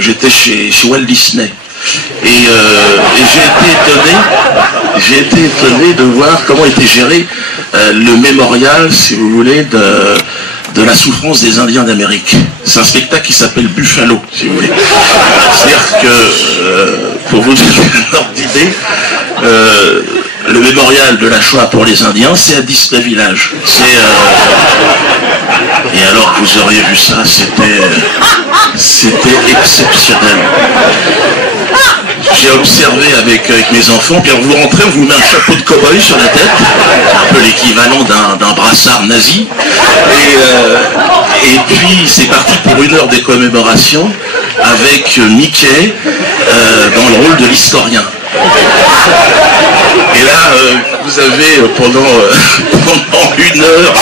J'étais chez Walt Disney et j'ai été étonné de voir comment était géré le mémorial, si vous voulez, de la souffrance des Indiens d'Amérique. C'est un spectacle qui s'appelle Buffalo, si vous voulez. C'est-à-dire que, pour vous donner une ordre d'idée, le mémorial de la Shoah pour les Indiens, c'est à Disney Village. Et alors que vous auriez vu ça, c'était exceptionnel. J'ai observé avec mes enfants, puis vous rentrez, on vous met un chapeau de cow-boy sur la tête, un peu l'équivalent d'un brassard nazi, et puis c'est parti pour 1 heure des commémorations avec Mickey dans le rôle de l'historien. Et là, vous avez pendant 1 heure,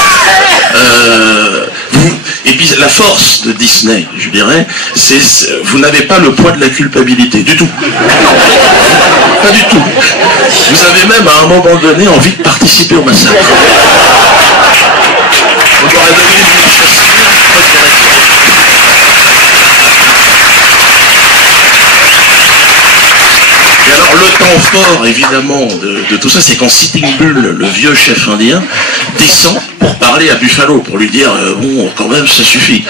et puis la force de Disney, je dirais, c'est vous n'avez pas le poids de la culpabilité, du tout. Pas du tout. Vous avez même à un moment donné envie de participer au massacre. On aurait donné une chaussure, et alors le temps fort, évidemment, de tout ça, c'est quand Sitting Bull, le vieux chef indien, descend pour parler à Buffalo, pour lui dire bon, quand même, ça suffit.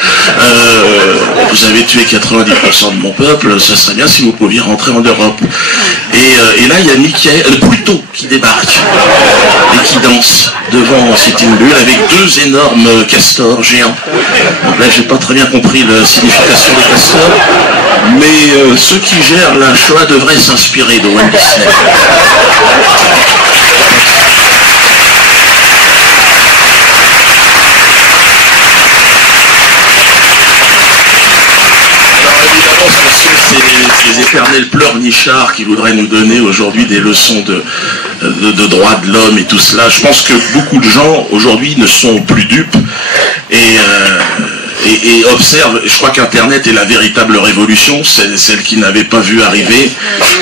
Vous avez tué 90% de mon peuple, ça serait bien si vous pouviez rentrer en Europe. Et là, il y a Mickey, Pluto, qui débarque et qui danse devant Sitting Bull avec 2 énormes castors géants. Donc là, j'ai pas très bien compris la signification des castors, mais ceux qui gèrent la Shoah devraient s'inspirer de Walt Disney. Ces éternels pleurnichards qui voudraient nous donner aujourd'hui des leçons de droits de l'homme et tout cela. Je pense que beaucoup de gens aujourd'hui ne sont plus dupes et observent. Je crois qu'Internet est la véritable révolution, celle qui n'avait pas vu arriver.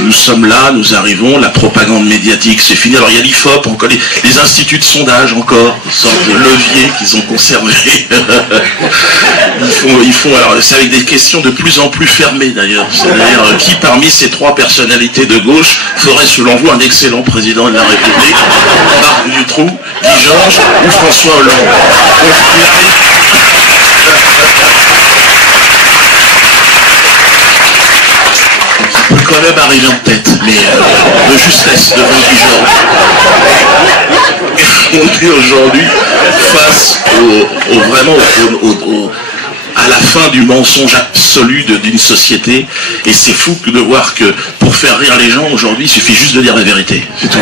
Nous sommes là, nous arrivons, la propagande médiatique, c'est fini. Alors il y a l'IFOP, encore les instituts de sondage encore, une sorte de levier qu'ils ont conservé. Ils font, alors c'est avec des questions de plus en plus fermées d'ailleurs. C'est-à-dire qui parmi ces 3 personnalités de gauche ferait selon vous un excellent président de la République? Marc Dutroux, Guy Georges ou François Hollande? Il peut quand même arriver en tête, mais de justesse devant Guy Georges. On est aujourd'hui face à la fin du mensonge absolu d'une société, et c'est fou de voir que pour faire rire les gens aujourd'hui, il suffit juste de dire la vérité. C'est tout.